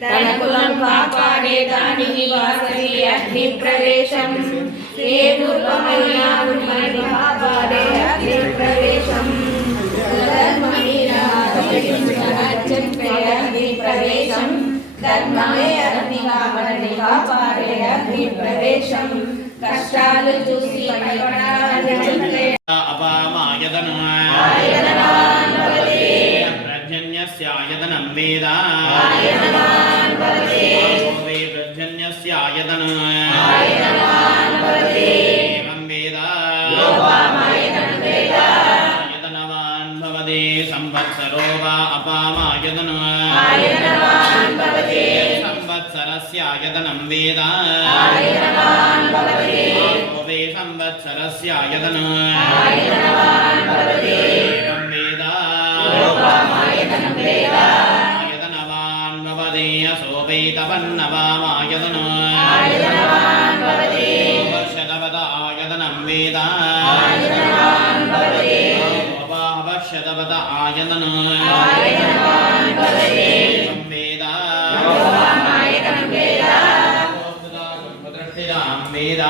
తన కులం కాపాడేదానికి వాసవి అగ్ని ప్రవేశం ఏ దుర్గమైన ఉన్మని కాపాడే అగ్ని ప్రవేశం అగ్ని ప్రవేశం ధర్మమే అగ్ని కాపాడని కాపాడే అగ్ని ప్రవేశం కష్టాలు చూసి ప్రజన్యస్యాయతనం వేద ప్రజన్యస్యాయతనం ఏవం వేద యతనవాన్ భవతి సంవత్సరో వా అపామాయతనం సంవత్సరస్యాయతనం వేద సంవత్సరస్యాయతనం ఏవం వేద आयतनवान् भवति असोपैतपन्नवामायतनं वर्षतवत आयतनं वेद वर्षतवत आयतनं वेद वेद